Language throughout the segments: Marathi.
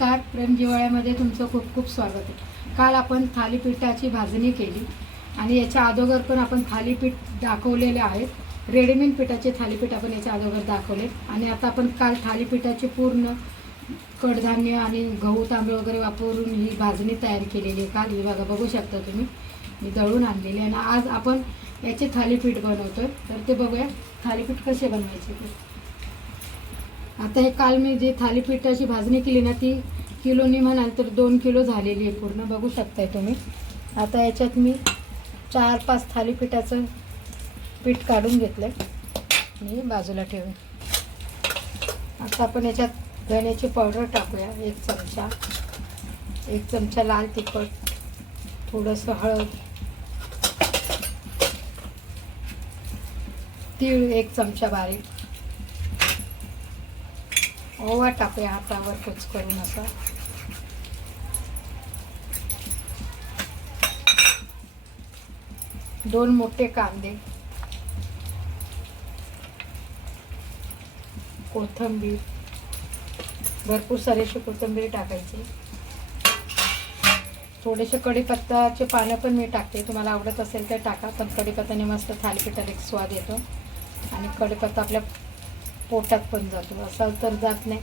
नमस्कार. प्रेम जिवाळ्यामध्ये तुमचं खूप खूप स्वागत आहे. काल आपण थालीपीठाची भाजणी केली आणि याच्या अगोदर पण आपण थालीपीठ दाखवलेले आहेत. रेडीमेड पिठाचे थालीपीठ आपण याच्या अगोदर दाखवले. आणि आता आपण काल थालीपीठाचे पूर्ण कडधान्य आणि गहू तांबे वगैरे वापरून ही भाजणी तयार केलेली आहे. काल ही बघा बघू शकता तुम्ही. मी दळून आणलेली आहे. आणि आज आपण याचे थालीपीठ बनवतोय. तर ते बघूया. थालीपीठ कसे बनवायचे ते. आता हे काल मी जी थालीपीठाची भाजणी केली ना ती किलोनी म्हणाल तर दोन किलो झालेली आहे पूर्ण. बघू शकताय तुम्ही. आता याच्यात मी चार पाच थालीपीठाचं पीठ काढून घेतलं मी बाजूला ठेवून. आता आपण याच्यात धण्याची पावडर टाकूया. एक चमचा. एक चमचा लाल तिखट थोडंसं हळद तीळ एक चमचा बारीक. ओवा टाकूया हातावर कुच करून असं. दोन मोठे कांदे. कोथंबीर. भरपूर सारीशी कोथिंबीर टाकायची. थोडेसे कढीपत्ताचे पानं पण मी टाकते. तुम्हाला आवडत असेल तर टाका पण कढीपत्ताने मस्त थालीपीठाला एक स्वाद येतो. आणि कढीपत्ता आपल्या पोटात पण जातो. असा तर जात नाही.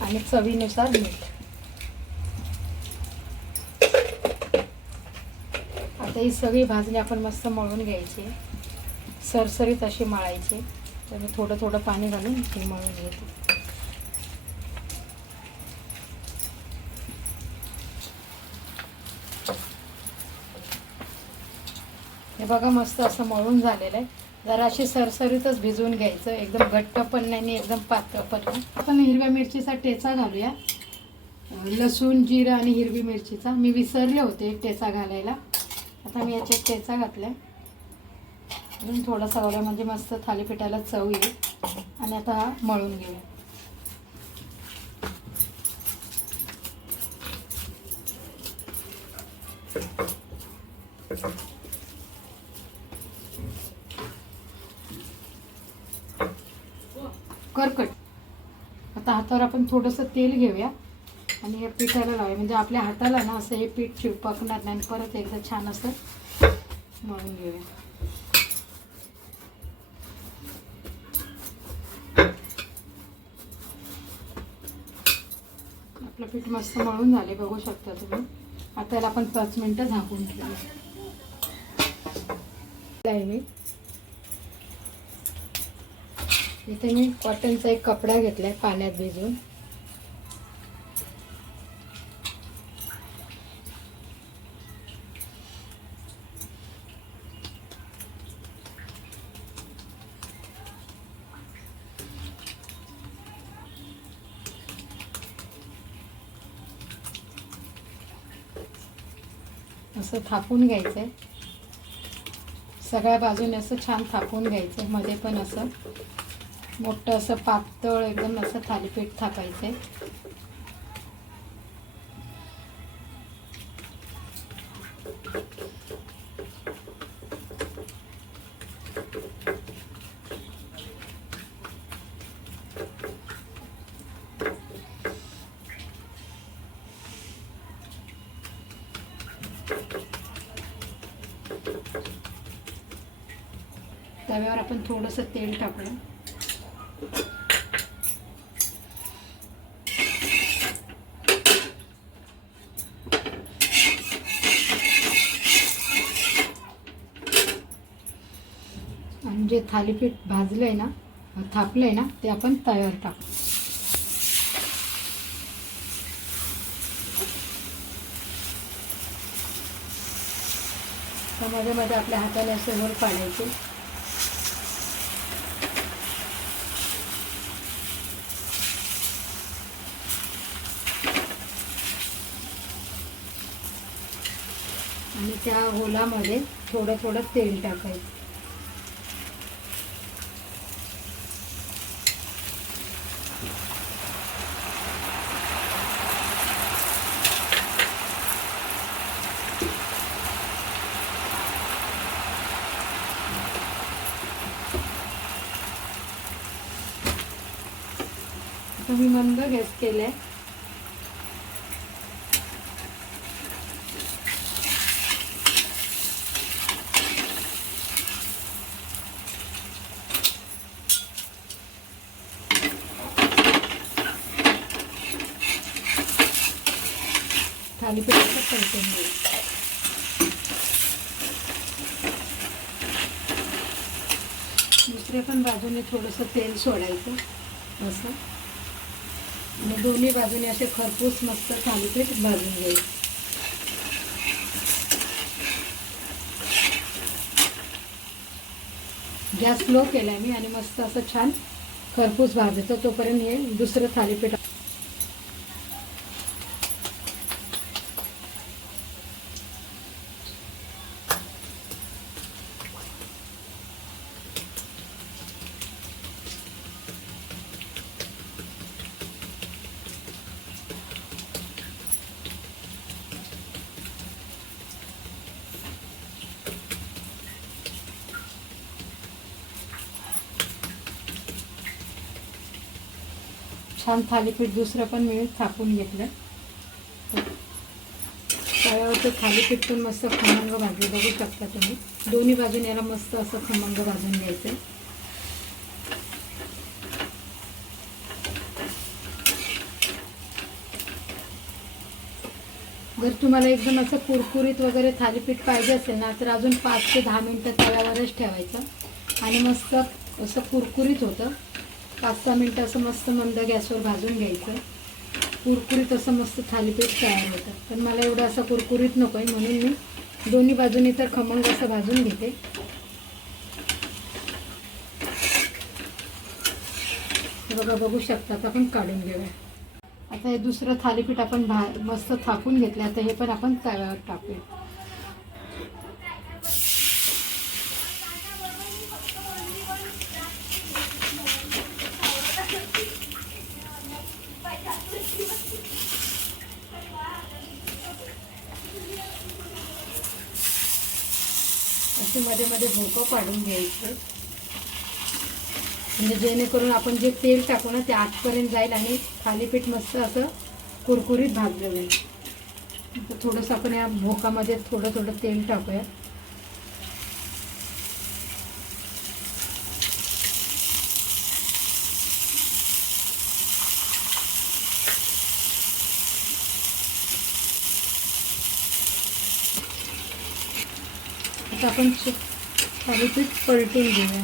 आणि चवीनुसार मीठ. आता ही सगळी भाजणी आपण मस्त मळून घ्यायची. सरसरीत अशी मळायची. तर मी थोडं थोडं पाणी घालून ती मळून घेते. हे बघा मस्त असं मळून झालेलं आहे. जराशी सरसरीतच भिजवून घ्यायचं. एकदम घट्ट पण नाही आणि एकदम पातळ पण नाही. आपण हिरव्या मिरचीचा ठेचा घालूया. लसूण जिरं आणि हिरवी मिरचीचा. मी विसरले होते ठेचा घालायला. आता मी याच्यात ठेचा घातला अजून थोडासा ओला म्हणजे मस्त थालीपीठाला चव येईल. आणि आता हा मळून घेऊया. करकट. आता हातावर आपण थोडंसं तेल घेऊया आणि हे पिठाला लावूया. म्हणजे आपल्या हाताला ना असं हे पीठ चिपकणार नाही आणि परत एकदा छान असं मळून घेऊया. आपलं पीठ मस्त मळून झाले बघू शकता तुम्ही. आता याला आपण पाच मिनटं झाकून ठेवूया. मी इथे मी कॉटनचा एक कपडा घेतलाय पाण्यात भिजून. असं थापून घ्यायचंय. सगळ्या बाजूने असं छान थापून घ्यायचं मध्ये पण असं. मोठं असं पातळ एकदम असं थालीपीठ थापायचंय. तव्यावर आपण थोडंसं तेल टाकूया आणि जे थालीपीठ भाजलंय ना थापलंय ना ते आपण तव्यावर टाकू. तर मध्ये मध्ये आपल्या हाताने असे वर पाडायचे आणि त्या होलामध्ये थोडं थोडं तेल टाकायचं. आता मी मंद गॅस केलाय. थालीपीठाचं परतून घेऊ दुसऱ्या पण बाजूने थोडंसं तेल सोडायचं असं. आणि दोन्ही बाजूने असे खरपूस मस्त थालीपीठ भाजून घ्यायचं गॅस स्लो केला मी आणि मस्त असं छान खरपूस भाजायचं तोपर्यंत हे दुसरं थालीपीठ छान थालीपीठ दुसरं पण मी थापून घेतलं. तव्यावरचं थालीपीठ पण मस्त खमंग भाजलं बघू शकता तुम्ही. दोन्ही बाजूने याला मस्त असं खमंग भाजून घ्यायचं. जर तुम्हाला एकदम असं कुरकुरीत वगैरे थालीपीठ पाहिजे असेल ना तर अजून पाच ते दहा मिनटं तव्यावरच ठेवायचं. आणि मस्त असं कुरकुरीत होतं. पाच सहा मिनटं असं मस्त मंद गॅसवर भाजून घ्यायचं. कुरकुरीत असं मस्त थालीपीठ तयार होतं. पण मला एवढं असं कुरकुरीत नको आहे म्हणून मी दोन्ही बाजूनी तर खमंग असं भाजून घेते. बघा बघू शकता आपण काढून घेऊया. आता हे दुसरं थालीपीठ आपण भा मस्त थापून घेतलं. आता हे पण आपण तव्यावर टाकूया. अशी मध्ये मध्ये भोकं काढून घ्यायचं. म्हणजे जेणेकरून आपण जे तेल टाकू ना ते आतपर्यंत जाईल आणि थालीपीठ मस्त असं कुरकुरीत भाजलं जाईल. थोडंसं आपण या भोकामध्ये थोडं थोडं तेल टाकूया आता आपण थालीपीठ पलटून घेऊया.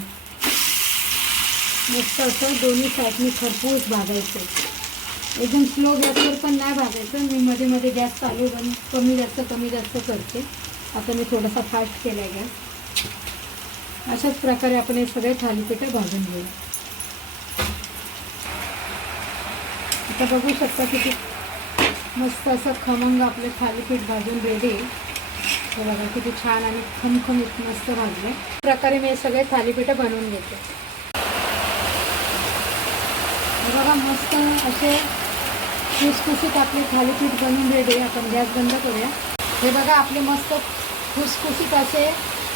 मस्त असं दोन्ही साईडनी खरपूस भाजायचं. एकदम स्लो गॅसवर पण नाही भाजायचं. मी मध्ये मध्ये गॅस चालू पण कमी जास्त कमी जास्त करते. आता मी थोडासा फास्ट केला आहे गॅस. अशाच प्रकारे आपण हे सगळे थालीपीठं भाजून घेऊ. आता बघू शकता किती मस्त असं खमंग आपलं थालीपीठ भाजून रेडी आहे हे बघा किती छान आणि खमखमीत मस्त भाजले. प्रकारे मी सगळे थालीपीठं बनवून घेते. बघा मस्त असे खुसखुशीत आपले थालीपीठ बनवून रेडी आपण गॅस बंद करूया. हे बघा आपले मस्त खुसखुशीत असे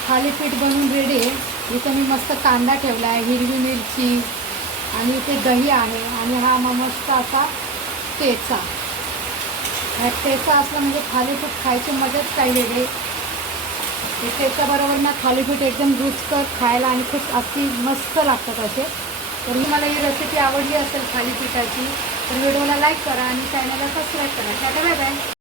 थालीपीठ बनवून रेडी आहे. इथं मी मस्त कांदा ठेवला आहे हिरवी मिरची आणि इथे दही आहे आणि हा मग मस्त असा ठेचा. ह्या ठेचा असला म्हणजे थालीपीठ खायची मजाच काही वेगळी. त्याच्याबरोबर ना थालीपीठ एकदम रुचकर खायला आणि खूप अति मस्त लागतात असे. तर मला ही रेसिपी आवडली असेल थालीपीठाची तर व्हिडिओला लाईक करा आणि चॅनलला सबस्क्राईब करा. Tata bye bye